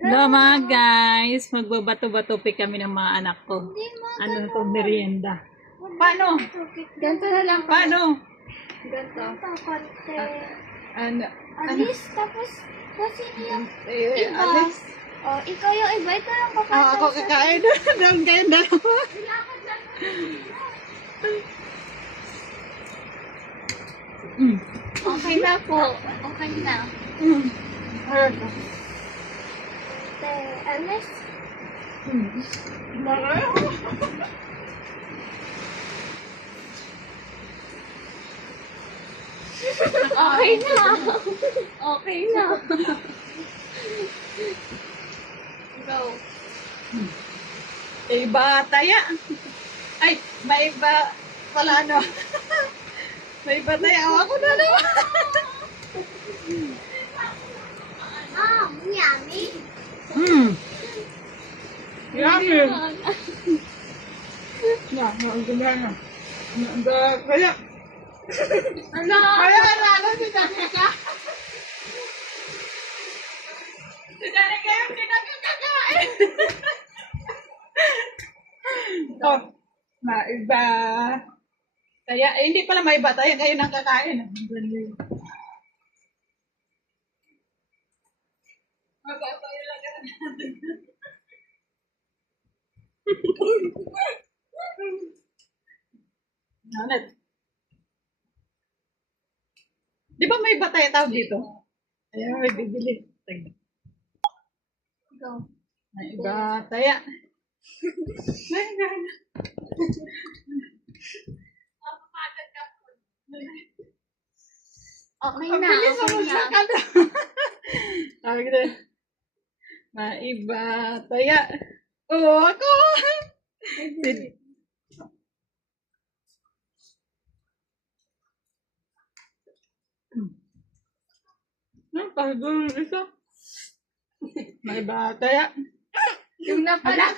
Hello mga guys, magbabato-bato pick kami ng mga anak ko. Ano to, merienda. Paano? Ganito na lang. Paano? Ganito. Ano? Alis, tapos kasi yung iba. Alis. Oh, ikaw yung iba. Ito lang kakain. Ako kakain. Doon kayo dalawa. Okay na po. Okay na. Alis. Okay na. Okay na. Go. Iba taya. Ay, may iba pala ano. May iba taya. Ako na naman. Yummy. Yummy. Na, kaya. Ano? Kaya ano si Danica? Si Danica yung pinagkakakain. Oh, maiba. Kaya, hindi pala maiba tayo. Kayo nang kakain. Magkakain lang ka natin. Nanet. Di ba may iba tayo tawag dito? Ayan, may bibili. Go. May iba tayo. Ay, gana. Okay Ang na. bilis Okay naman na. siya ka na. Tawag na. Maiba tayo. Oo, ako. Pagod ito. Maiba tayo. Yung napanood.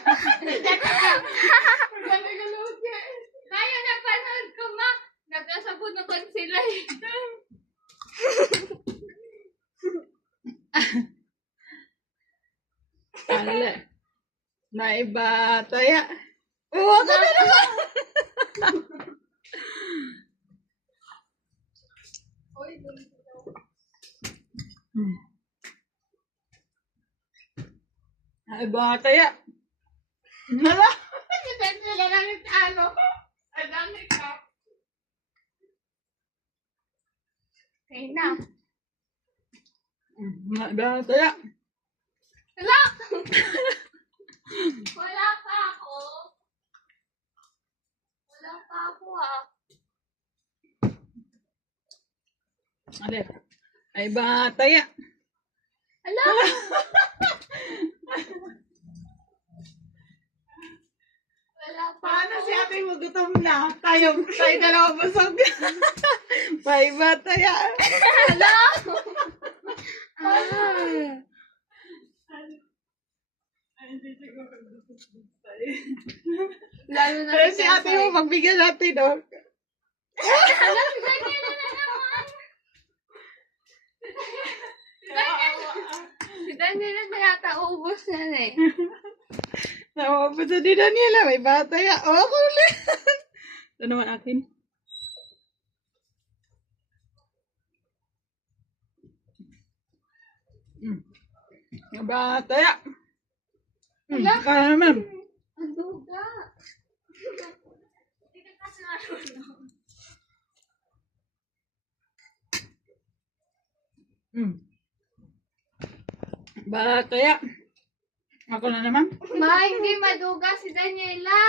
Kaya napanood ko, ma. Nagkasabunutan sila eh. Kala. Maiba tayo. Oo, ako na naman. Maiba tayo. Nala. Hindi sila lang ano. Ang dami ka. Okay na. Maiba tayo. Wala! Wala pa ako. Wala pa ako ah. Alit. Maiba tayo. Hala! Wala pa Paano ako. si ate mo gutom na? Tayo dalawa busog. Maiba tayo. Hala! Lalo na Pero si ate mo, magbigyan natin, no? Hala, si Daniela na naman. Si Daniela na yata ubos na eh. Nakapapasa ni Daniela, may bata ya. Oh, ako ulit. Ito naman akin. May bata ya. Hala? Kaya naman. Ang duga. Hindi ka kasi marunong. Bata ya. Ako na naman. Ma, hindi maduga si Daniela.